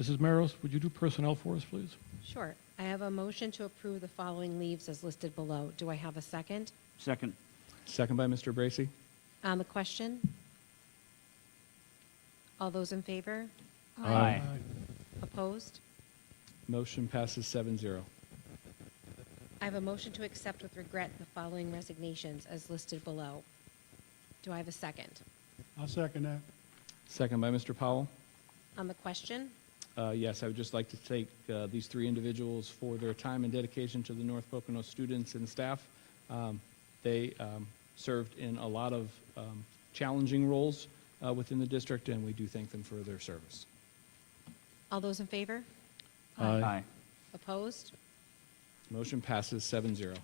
Mrs. Maros, would you do personnel for us, please? Sure. I have a motion to approve the following leaves as listed below. Do I have a second? Second. Second by Mr. Bracy. On the question? All those in favor? Aye. Opposed? Motion passes 7-0. I have a motion to accept with regret the following resignations as listed below. Do I have a second? I'll second that. Second by Mr. Powell. On the question? Yes, I would just like to thank these three individuals for their time and dedication to the North Pocono students and staff. They served in a lot of challenging roles within the district, and we do thank them for their service. All those in favor? Aye. Opposed? Motion passes 7-0.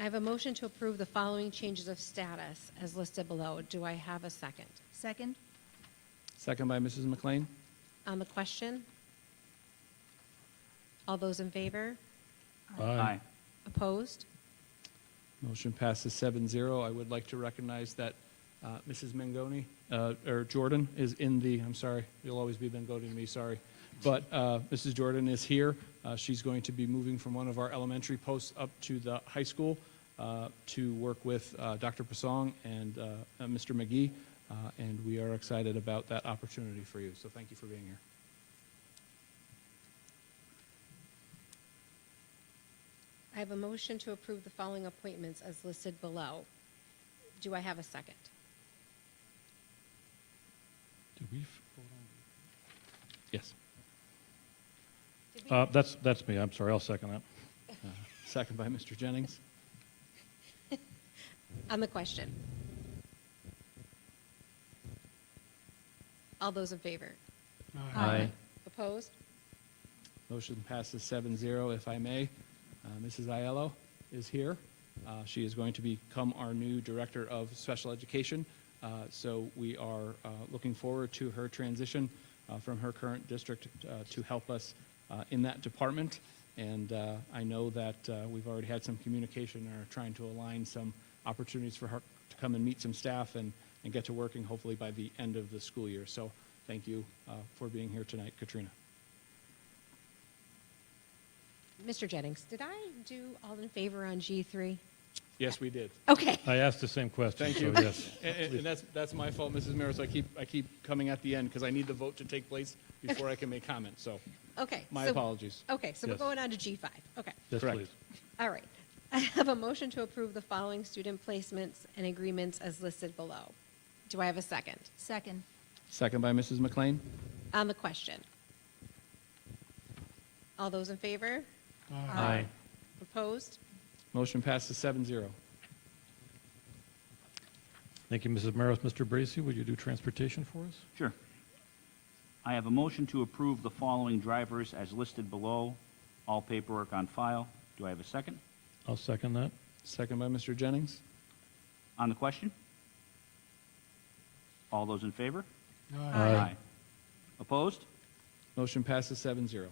I have a motion to approve the following changes of status as listed below. Do I have a second? Second. Second by Mrs. McLean. On the question? All those in favor? Aye. Opposed? Motion passes 7-0. I would like to recognize that Mrs. Mangoni, or Jordan, is in the, I'm sorry, you'll always be Mangoni to me, sorry. But Mrs. Jordan is here. She's going to be moving from one of our elementary posts up to the high school to work with Dr. Pasong and Mr. McGee, and we are excited about that opportunity for you. So thank you for being here. I have a motion to approve the following appointments as listed below. Do I have a second? Did we? Yes. That's me, I'm sorry, I'll second that. Second by Mr. Jennings. On the question. All those in favor? Aye. Opposed? Motion passes 7-0, if I may. Mrs. Aiello is here. She is going to become our new Director of Special Education. So we are looking forward to her transition from her current district to help us in that department. And I know that we've already had some communication and are trying to align some opportunities for her to come and meet some staff and get to working hopefully by the end of the school year. So thank you for being here tonight, Katrina. Mr. Jennings, did I do all in favor on G3? Yes, we did. Okay. I asked the same question, Thank you. so yes. And that's my fault, Mrs. Mayor, so I keep coming at the end because I need the vote to take place before I can make comment, so Okay. my so- apologies. Okay, so Yes. we're going on to G5. Okay. Yes, Correct. please. All right. I have a motion to approve the following student placements and agreements as listed below. Do I have a second? Second. Second by Mrs. McLean. On the question. All those in favor? Aye. Opposed? Motion passes 7-0. Thank you, Mrs. Maros. Mr. Bracy, would you do transportation for us? Sure. I have a motion to approve the following drivers as listed below, all paperwork on file. Do I have a second? I'll second that. Second by Mr. Jennings. On the question? All those in favor? Aye. Opposed? Motion passes 7-0.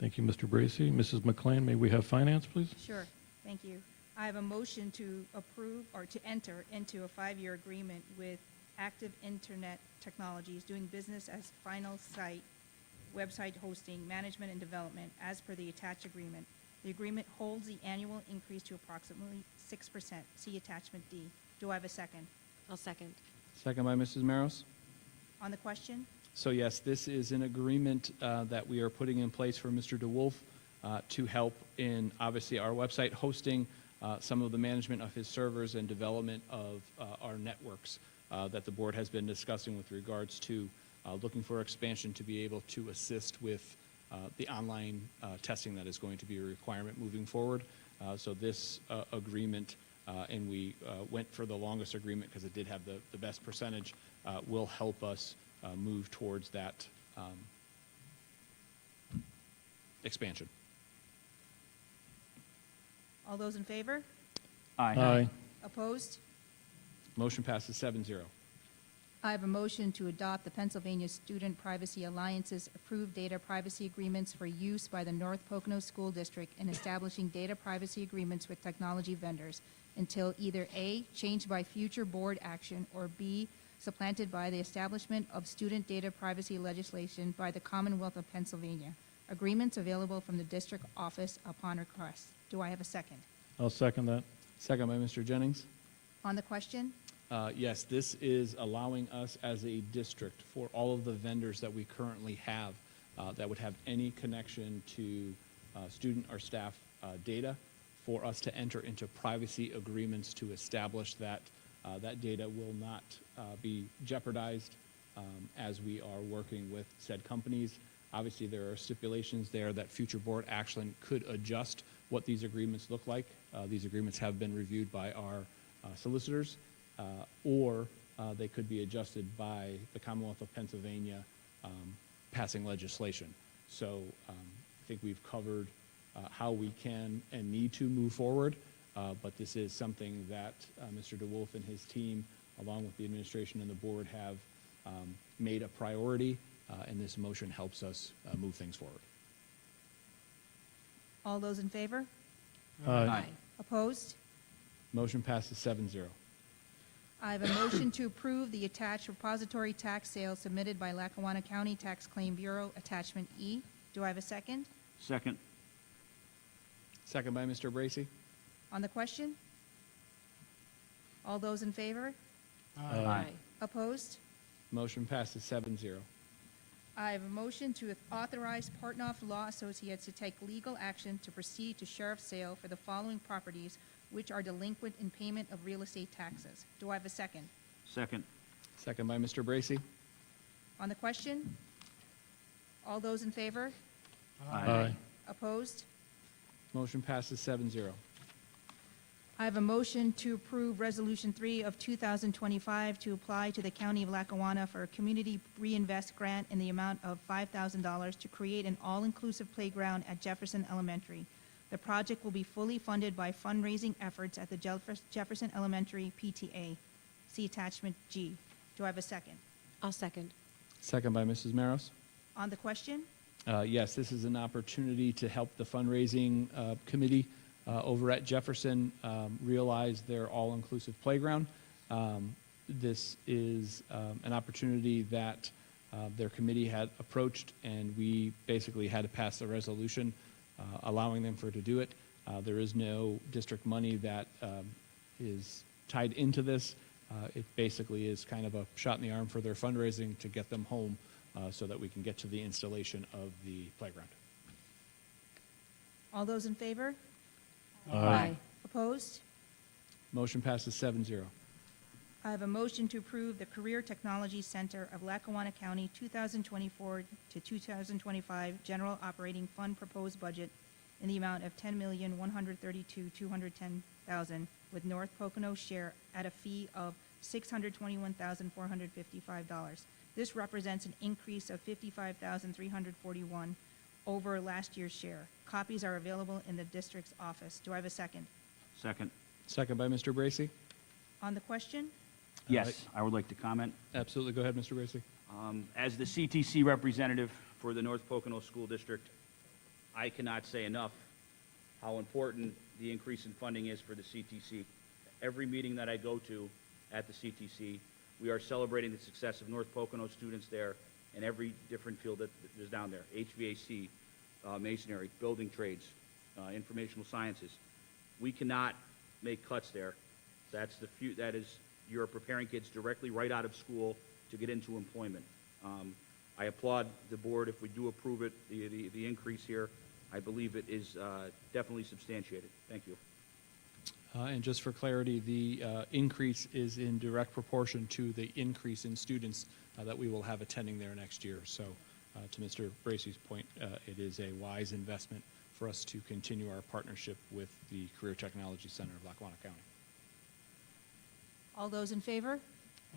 Thank you, Mr. Bracy. Mrs. McLean, may we have finance, please? Sure, thank you. I have a motion to approve or to enter into a 5-year agreement with Active Internet Technologies, doing business as final site, website hosting, management, and development, as per the attached agreement. The agreement holds the annual increase to approximately 6%. See attachment D. Do I have a second? I'll second. Second by Mrs. Maros. On the question? So yes, this is an agreement that we are putting in place for Mr. DeWolf to help in, obviously, our website hosting, some of the management of his servers and development of our networks that the board has been discussing with regards to looking for expansion to be able to assist with the online testing that is going to be a requirement moving forward. So this agreement, and we went for the longest agreement because it did have the best percentage, will help us move towards that expansion. All those in favor? Aye. Opposed? Motion passes 7-0. I have a motion to adopt the Pennsylvania Student Privacy Alliance's approved data privacy agreements for use by the North Pocono School District in establishing data privacy agreements with technology vendors until either A, changed by future board action, or B, supplanted by the establishment of student data privacy legislation by the Commonwealth of Pennsylvania. Agreements available from the district office upon request. Do I have a second? I'll second that. Second by Mr. Jennings. On the question? Yes, this is allowing us as a district for all of the vendors that we currently have that would have any connection to student or staff data for us to enter into privacy agreements to establish that that data will not be jeopardized as we are working with said companies. Obviously, there are stipulations there that future board action could adjust what these agreements look like. These agreements have been reviewed by our solicitors, or they could be adjusted by the Commonwealth of Pennsylvania passing legislation. So I think we've covered how we can and need to move forward, but this is something that Mr. DeWolf and his team, along with the administration and the board, have made a priority, and this motion helps us move things forward. All those in favor? Aye. Opposed? Motion passes 7-0. I have a motion to approve the attached repository tax sale submitted by Lackawanna County Tax Claim Bureau, attachment E. Do I have a second? Second. Second by Mr. Bracy. On the question? All those in favor? Aye. Opposed? Motion passes 7-0. I have a motion to authorize Partnoff Law Associates to take legal action to proceed to sheriff's sale for the following properties which are delinquent in payment of real estate taxes. Do I have a second? Second. Second by Mr. Bracy. On the question? All those in favor? Aye. Opposed? Motion passes 7-0. I have a motion to approve Resolution 3 of 2025 to apply to the County of Lackawanna for a Community Reinvest Grant in the amount of $5,000 to create an all-inclusive playground at Jefferson Elementary. The project will be fully funded by fundraising efforts at the Jefferson Elementary PTA. See attachment G. Do I have a second? I'll second. Second by Mrs. Maros. On the question? Yes, this is an opportunity to help the fundraising committee over at Jefferson realize their all-inclusive playground. This is an opportunity that their committee had approached, and we basically had to pass a resolution allowing them to do it. There is no district money that is tied into this. It basically is kind of a shot in the arm for their fundraising to get them home so that we can get to the installation of the playground. All those in favor? Aye. Opposed? Motion passes 7-0. I have a motion to approve the Career Technology Center of Lackawanna County 2024 to 2025 General Operating Fund proposed budget in the amount of $10,132,210,000 with North Pocono share at a fee of $621,455. This represents an increase of $55,341 over last year's share. Copies are available in the district's office. Do I have a second? Second. Second by Mr. Bracy. On the question? Yes, I would like to comment. Absolutely. Go ahead, Mr. Bracy. As the CTC representative for the North Pocono School District, I cannot say enough how important the increase in funding is for the CTC. Every meeting that I go to at the CTC, we are celebrating the success of North Pocono students there in every different field that is down there. HVAC, masonry, building trades, informational sciences. We cannot make cuts there. That is, you're preparing kids directly right out of school to get into employment. I applaud the board if we do approve it, the increase here. I believe it is definitely substantiated. Thank you. And just for clarity, the increase is in direct proportion to the increase in students that we will have attending there next year. So to Mr. Bracy's point, it is a wise investment for us to continue our partnership with the Career Technology Center of Lackawanna County. All those in favor?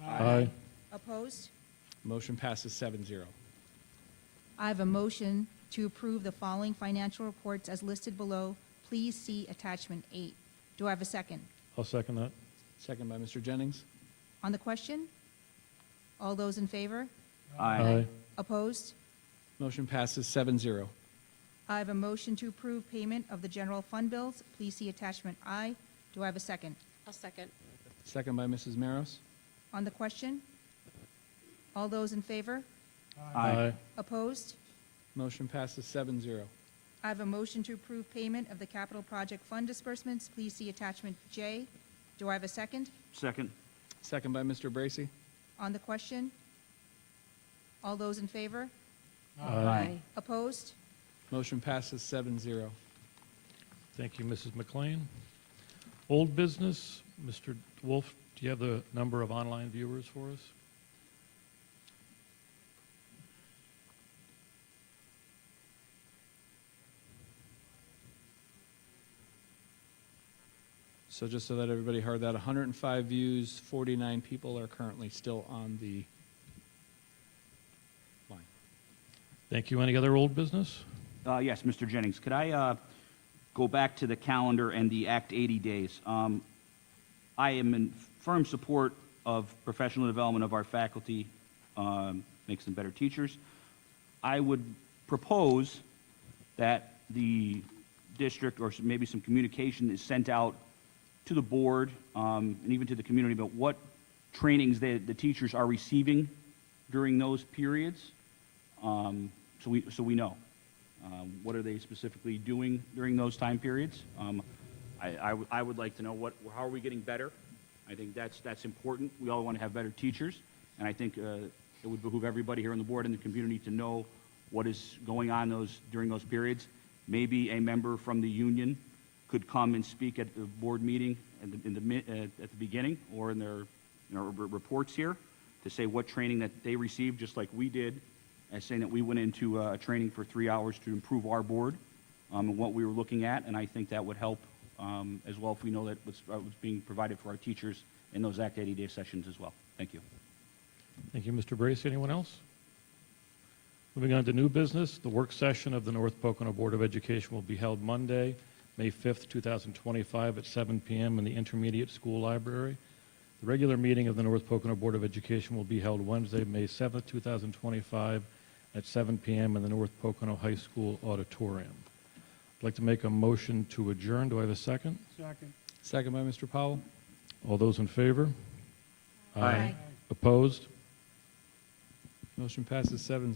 Aye. Opposed? Motion passes 7-0. I have a motion to approve the following financial reports as listed below. Please see attachment 8. Do I have a second? I'll second that. Second by Mr. Jennings. On the question? All those in favor? Aye. Opposed? Motion passes 7-0. I have a motion to approve payment of the general fund bills. Please see attachment I. Do I have a second? I'll second. Second by Mrs. Maros. On the question? All those in favor? Aye. Opposed? Motion passes 7-0. I have a motion to approve payment of the capital project fund disbursements. Please see attachment J. Do I have a second? Second. Second by Mr. Bracy. On the question? All those in favor? Aye. Opposed? Motion passes 7-0. Thank you, Mrs. McLean. Old business, Mr. Wolf, do you have the number of online viewers for us? So just so that everybody heard that, 105 views, 49 people are currently still on the line. Thank you. Any other old business? Yes, Mr. Jennings, could I go back to the calendar and the Act 80 days? I am in firm support of professional development of our faculty, makes them better teachers. I would propose that the district, or maybe some communication, is sent out to the board and even to the community about what trainings the teachers are receiving during those periods, so we know. What are they specifically doing during those time periods? I would like to know how are we getting better. I think that's important. We all want to have better teachers, and I think it would behoove everybody here on the board and the community to know what is going on during those periods. Maybe a member from the union could come and speak at the board meeting at the beginning or in their reports here to say what training that they received, just like we did as saying that we went into a training for 3 hours to improve our board and what we were looking at, and I think that would help as well if we know that what's being provided for our teachers in those ACT 80-day sessions as well. Thank you. Thank you, Mr. Bracy. Anyone else? Moving on to new business, the work session of the North Pocono Board of Education will be held Monday, May 5th, 2025 at 7 p.m. in the Intermediate School Library. The regular meeting of the North Pocono Board of Education will be held Wednesday, May 7th, 2025 at 7 p.m. in the North Pocono High School Auditorium. I'd like to make a motion to adjourn. Do I have a second? Second. Second by Mr. Powell. All those in favor? Aye. Opposed? Motion passes 7-0.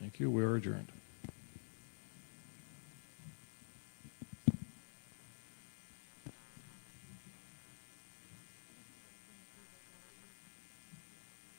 Thank you. We are adjourned.